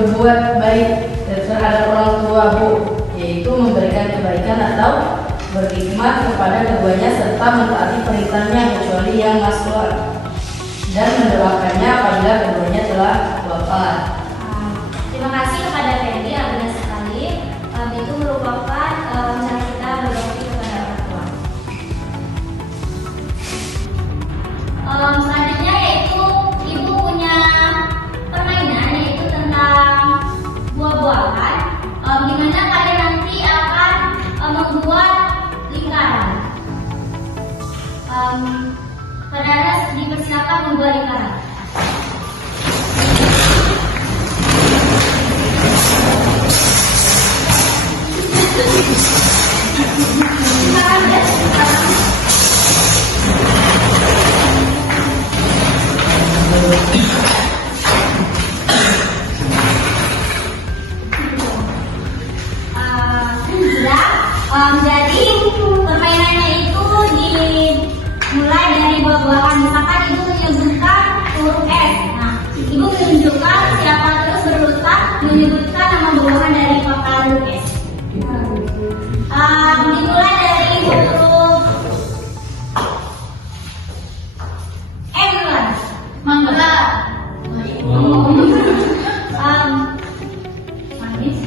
berbuat baik terhadap orang tua, Bu, yaitu memberikan kebaikan atau berkhidmat kepada keduanya serta mentaati perintahnya kecuali yang maslhat dan mendoakannya apabila keduanya telah wafat. Terima kasih kepada Fendi yang benar sekali. Itu merupakan cara kita berbakti kepada orang tua. Selanjutnya yaitu ibu punya permainan yaitu tentang buah-buahan. Gimana kalian nanti akan membuat lingkaran. Saudara dipersilakan membuat lingkaran. Jadi permainannya itu dimulai dari buah-buahan. Misalkan ibu menyebutkan huruf S. Nah, ibu menunjukkan siapa terus berurutan menyebutkan nama buah-buahan dari pangkalan huruf S. Dimulai dari huruf M duluan. Mangga. Manis.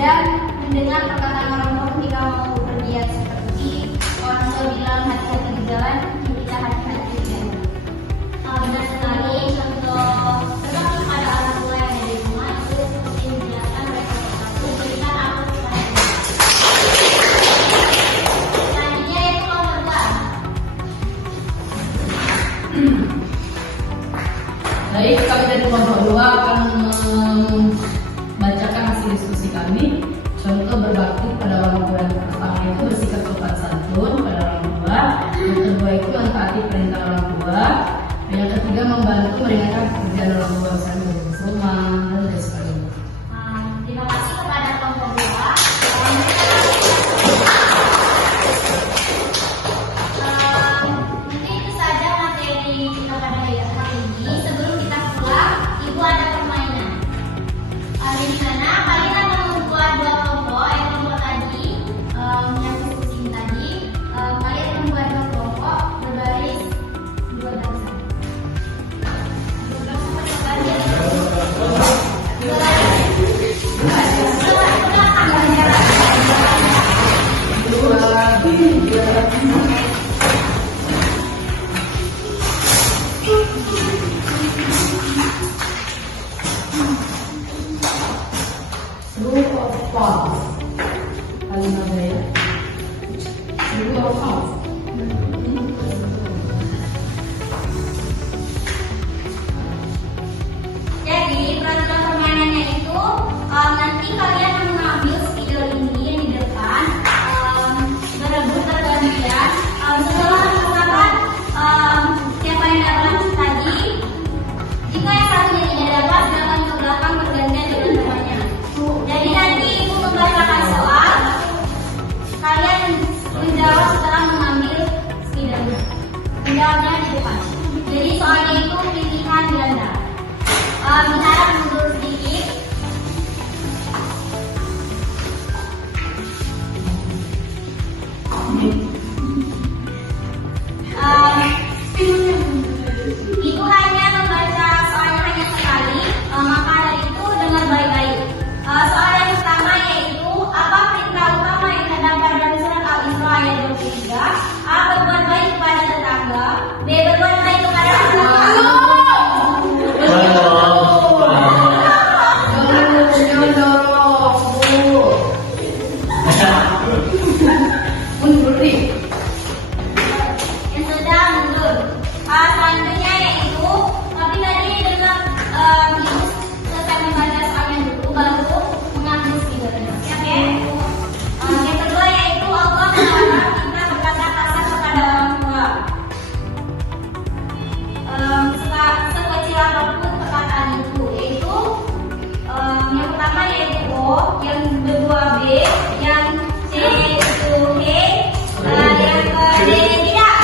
dan mendengar perkataan orang Apa? Kalimat saya. Ibu apa? Jadi peraturan permainannya itu nanti kalian mengambil spidol ini yang di depan, berebut bergantian. Setelah mengatakan siapa yang dapat tadi, jika yang satunya tidak dapat, silakan ke belakang bergantian dengan temannya. Jadi nanti ibu membacakan soal, kalian menjawab setelah mengambil spidolnya. Menjawabnya di depan. Jadi soalnya itu pilihan ganda. Kita mundur sedikit. Itu hanya membaca soalnya hanya sekali, maka dari itu dengar baik-baik. Soal yang pertama yaitu apa perintah utama yang terdapat dalam surat Al-Isra ayat 23? A. Berbuat baik kepada tetangga. B. Berbuat baik kepada orang tua. Yang sudah mundur. Selanjutnya yaitu, tapi tadi dengan ibu selesai membaca soalnya dulu, baru mengambil spidolnya. Oke? Yang kedua yaitu Allah melarang kita berkata kasar kepada orang tua. Sekecil apapun perkataan itu, yaitu yang pertama yaitu O, yang kedua B, yang C itu H, yang D tidak.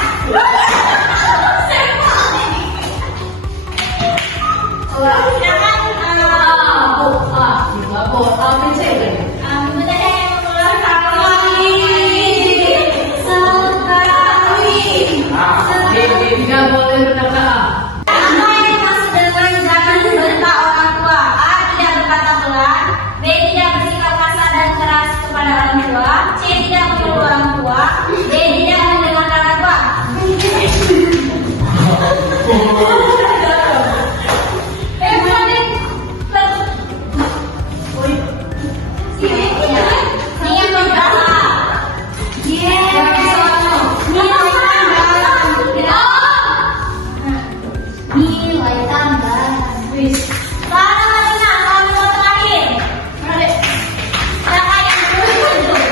Tidak boleh berkata A. Apa yang dimaksud dengan jangan membentak orang tua? A. Tidak berkata pelan. B. Tidak bersikap kasar dan keras kepada orang tua. C. Tidak menyuruh orang tua. D. Tidak mendengarkan orang tua. Nilai tambah. Sekarang Marina, kamu terakhir. Siapa yang mundur?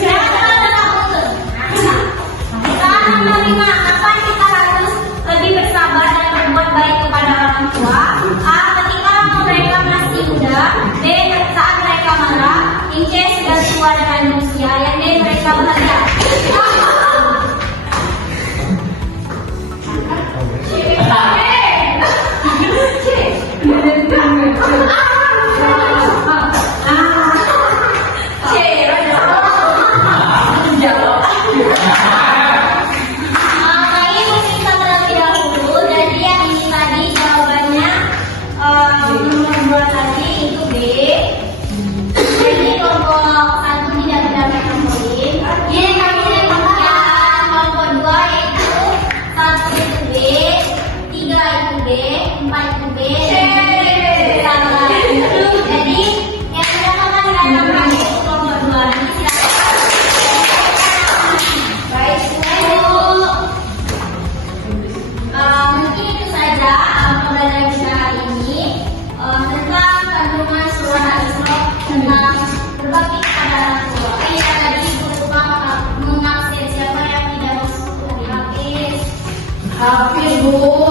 Siapa yang mundur? Sekarang Marina, kapan kita harus lebih bersabar dan berbuat baik kepada orang tua? A. Ketika mereka masih muda. B. Saat mereka marah. Yang C. Sudah tua dan usia. Yang D. Mereka bahagia. Hafiz, Bu.